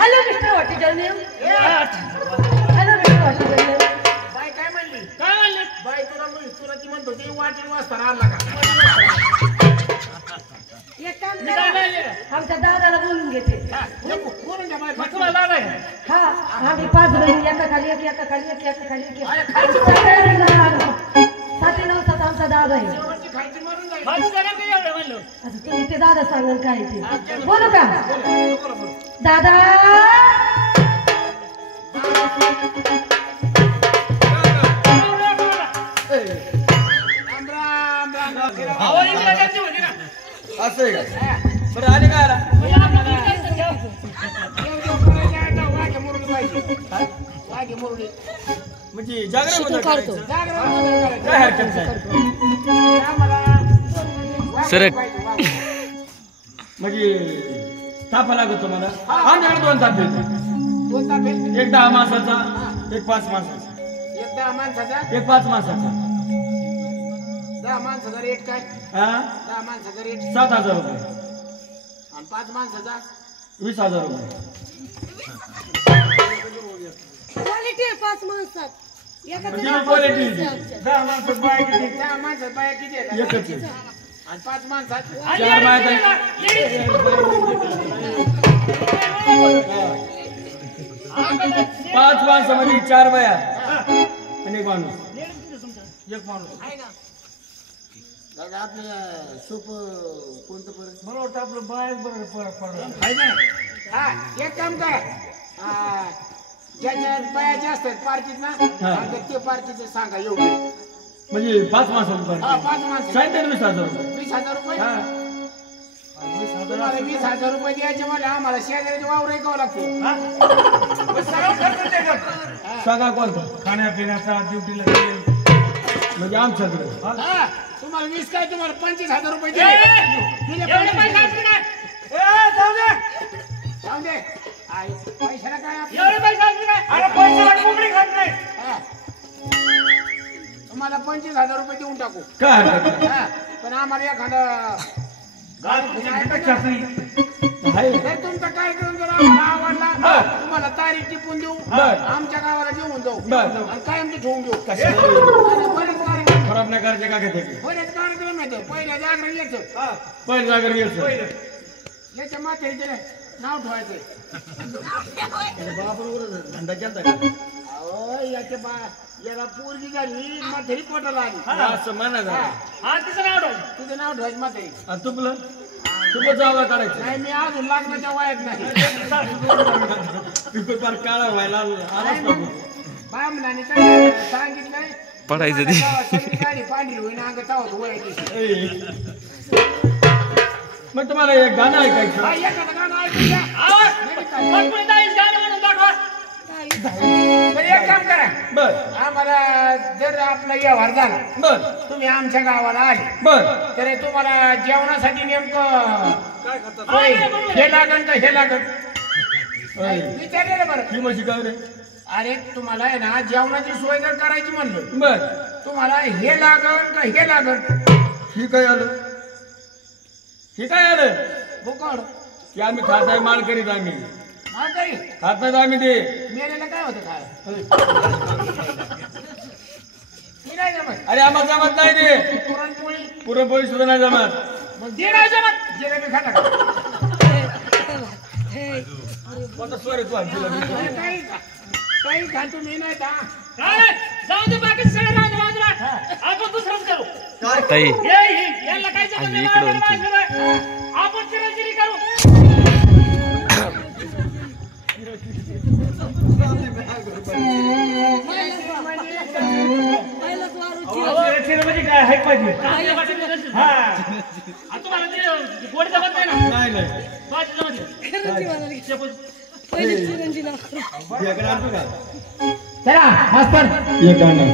Hello mister hotel name hello mister hotel name बाई काय म्हणली बाई तुला ती म्हणत होती वाटेल वाजता आला का एक काम करा आमच्या दादाला बोलून घेते बोलून घ्या बाई तुला दादा आहे हा आम्ही 5 बहिणी एका खाली एक एका खाली एक एका खाली एक अरे खायची साती नवसात आमचा दादा आहे खायची मरून जाईल माझं जरा काही एवढं म्हणलं आता तुम्ही ते दादा सांगून काय ते बोलू का दादा असं आहे का बरं आले काय आला म्हणजे जागरण काय हरकत नाही सरक म्हणजे ताफा लागत तुम्हाला आमच्याकडे 2 ताप येतात दोन ताप आहे. एक 10 मासाचा एक 5 मासाचा एक 10 माणसाचा एक 5 मासाचा 10 माणसाचा रेट काय हा 10 माणसाचा रेट 7,000 रुपये आणि 5 माणसाचा 20,000 रुपये क्वालिटी 5 माणसात म्हणजे क्वालिटी 10 माणसात बाया किती 10 माणसात बाया किती आहेत एकच आहे. आणि 5 माणसात 4 बाया 5 माणसामध्ये 4 बाया आणि एक माणूस एक माणूस आहे ना दादा आपल्याला सूप कोणतं परत मला वाटतं आपलं बाहेर बरं पडलं आहे ना हा एक काम करा ज्याच्या बाया जास्त आहेत पार्टीत ना आणि ते पार्टीचं सांगा एवढं म्हणजे 5 माणसाचं हा 5 माणसं 20,000 रुपये 20,000 रुपये हा तुम्हाला 20,000 रुपये द्यायचे मला आम्हाला शेजारीचे वावर ऐकावं लागते सगळा कोणता खाण्यापिण्याचा ड्युटीला म्हणजे आमच्याकडे हा तुम्हाला 20 काय तुम्हाला 25,000 रुपये दिले जाऊ दे आई, पैशाला काय आपलं? हा. तुम्हाला 25,000 रुपये देऊन टाकू काय हरकत नाही. हा पण आम्हाला एखादा आहे जर तुमचा कार्यक्रम जर आम्हाला आवडला तुम्हाला तारीख टिपून देऊ बर. आमच्या गावाला जेवून जाऊ बर. आणि कायमची ठेवून देऊ आणि बरेच कार्यक्रम खराब नाही करायचे का घेते बरेच कार्यक्रम येतो पहिल्या जागरण येतं पहिले जागर घ्यायचं याच्या माथे नाव ठेवायचं धंदा केलता का अहो याच्या याला पोरगी झाली माथेरी पोटाला आली असं म्हणा हा. हा तिचं नाव ठेव तुझं नाव ठेवायचं माथेरी तुपलं तुपलं जावं काढायचं नाही मी अजून लग्नाच्या वयात नाही पिपे पार काळा व्हायला आलाच नको बामणाने काय सांगितलंय पडायचं ते. गाडी पांढरी होईना अंग तावत वयाची मग तुम्हाला एक गाणं ऐकायचं हा, एखादं गाणं ऐकून घ्या. लगेच ऐका. गाणं म्हणून दाखवा बरं, एक काम करा बर आम्हाला जर आपला व्यवहार झाला बर तुम्ही आमच्या गावाला आले बर तर तुम्हाला जेवणासाठी नेमकं होय, हे लागण का हे लागण विचारलेलं बरं ही म्हशी काय रे अरे तुम्हाला आहे ना जेवणाची सोय जर करायची म्हणलं बर तुम्हाला हे लागण का हे लागण ही काय आलं ही काय आलं बोकड की आम्ही खात आहे माल करीत आम्ही हा काही खात नाही आम्ही ते मेलेलं काय होतं काय मी नाही जमत अरे आम्हाला जमत नाही ते पुरणपोळी पुरणपोळी सुद्धा नाही जमत मग जे नाही जमत जिलेबी खाता का कोणता स्वर आहे तू आमच्याला? काही खा काही खा तुम्ही नाही का जाऊ दे बाकी सगळं राहू दे बाजूला आपण दुसरंच करू ताई यांना काय जमत नाही, इकडं माझ्या आणखी. बाजूला. आपण चिरंजीवी करू पहिलाच काय आहे पाहिजे हा तुम्हाला ते गोड जमत नाही ना नाही नाही बाजू जमत पहिली चिरंजीला हे गाणं आणतो का? चला मास्तर हे गाणं